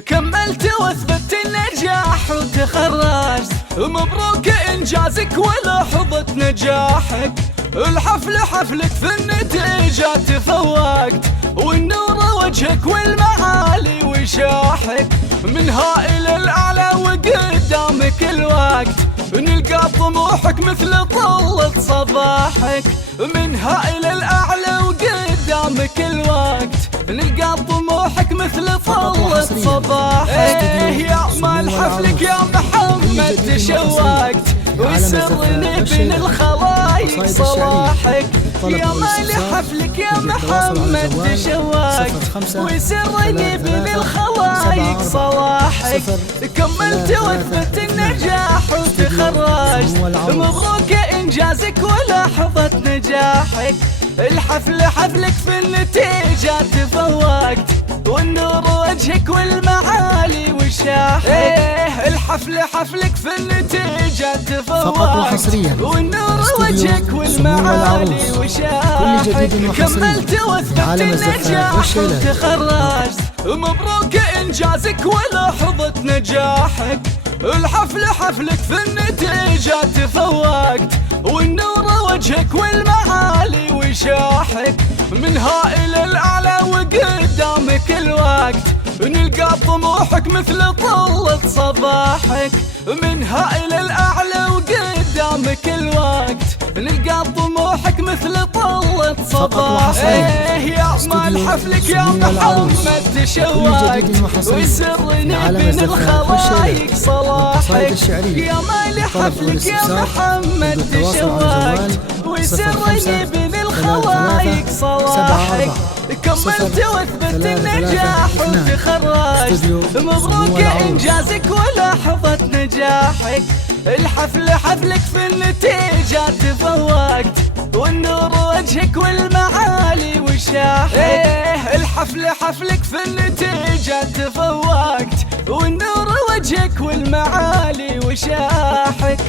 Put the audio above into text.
كملت واثبت النجاح وتخرجت، مبروك انجازك ولحظة نجاحك. الحفل حفلك في النتيجة تفوقت، والنور وجهك والمعالي وشاحك. من هائل الأعلى وقدامك الوقت، نلقى طموحك مثل طلة صباحك. من هائل الأعلى وقدامك الوقت، نلقى طموحك مثل طلة صباحك. يا مال حفلك يا محمد تشوقت، ويسرني بين الخلايق صلاحك. يا مال حفلك يا محمد تشوقت، ويسرني بين الخلايق صلاحك. كملت واثبت النجاح وتخرجت، مبروك انجازك ولحظة نجاحك. الحفل حفلك في النتيجة تفوقت، والنور وجهك والمعالي وشاحك. الحفل حفلك في النتيجة تفوقت، والنور وجهك والمعالي وشاحك. كملت واثبت النجاح وتخرجت، مبروك انجازك ولحظة نجاحك. الحفل حفلك في النتيجة تفوقت، والنور وجهك والمعالي وشاحك. من هائل الأعلى وقدامك الوقت، نلقى طموحك مثل طلة صباحك. من هائل الأعلى وقدامك الوقت، نلقى طموحك مثل طلة صباحك. يا مال حفلك يا محمد تشوقت، ويسرني بين الخلايق صلاحك. يا مال حفلك يا محمد تشوقت، ويسرني بين الخلايق صلاحك. كملت واثبت النجاح وتخرجت، مبروك انجازك ولحظة نجاحك. الحفل حفلك في النتيجة تفوقت، والنور وجهك والمعالي وشاحك. الحفل حفلك في النتيجة تفوقت، والنور وجهك والمعالي وشاحك.